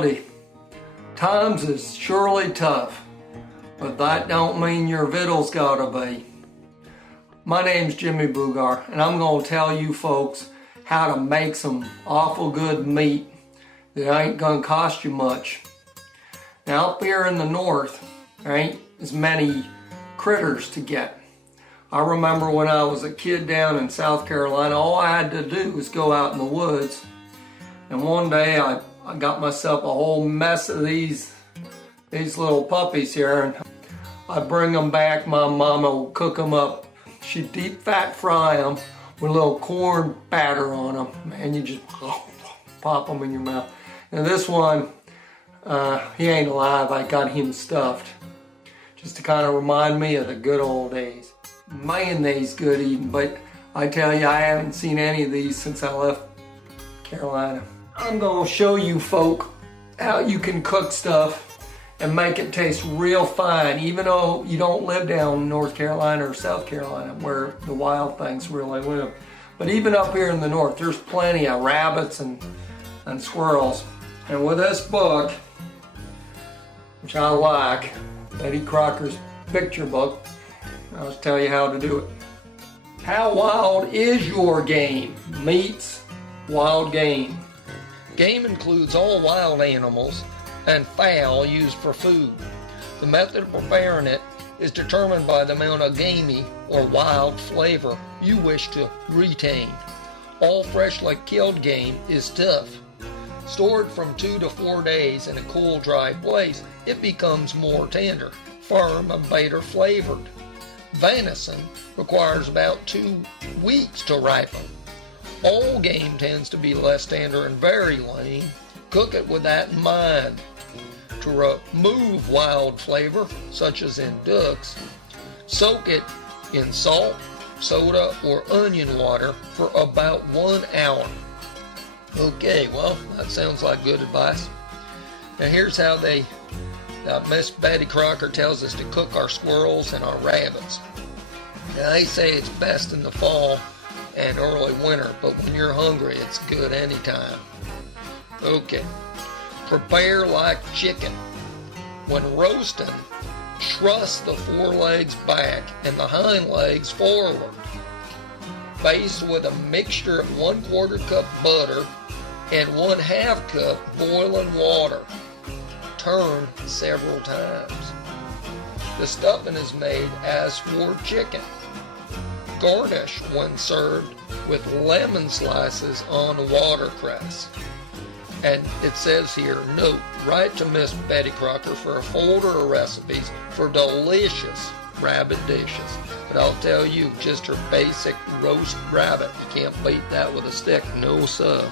Howdy. Times is surely tough, but that don't mean your victuals gotta be. My name's Jimmy Boogar, and I'm gonna tell you folks how to make some awful good meat that ain't gonna cost you much. Now up here in the north, there ain't as many critters to get. I remember when I was a kid down in South Carolina, all I had to do was go out in the woods, and one day I got myself a whole mess of these little puppies here, and I bring them back. My mama will cook them up. She deep fat fry them with a little corn batter on them, and you just pop them in your mouth. And this one, he ain't alive. I got him stuffed, just to kind of remind me of the good old days. Mayonnaise good eating, but I tell you, I haven't seen any of these since I left Carolina. I'm gonna show you folk how you can cook stuff and make it taste real fine, even though you don't live down in North Carolina or South Carolina where the wild things really live. But even up here in the north, there's plenty of rabbits and squirrels. And with this book, which I like, Betty Crocker's picture book, I'll tell you how to do it. How wild is your game? Meets wild game. Game includes all wild animals and fowl used for food. The method of preparing it is determined by the amount of gamey or wild flavor you wish to retain. All freshly killed game is tough. Stored from 2 to 4 days in a cool, dry place, it becomes more tender, firm, and better flavored. Venison requires about 2 weeks to ripen. All game tends to be less tender and very lean. Cook it with that in mind. To remove wild flavor, such as in ducks, soak it in salt, soda, or onion water for about 1 hour. Okay, well, that sounds like good advice. Now here's how Miss Betty Crocker tells us to cook our squirrels and our rabbits. Now they say it's best in the fall and early winter, but when you're hungry, it's good anytime. Okay, prepare like chicken. When roasting, truss the forelegs back and the hind legs forward. Baste with a mixture of 1/4 cup butter and 1/2 cup boiling water. Turn several times. The stuffing is made as for chicken. Garnish when served with lemon slices on watercress. And it says here, note, write to Miss Betty Crocker for a folder of recipes for delicious rabbit dishes. But I'll tell you, just her basic roast rabbit, you can't beat that with a stick, no sir.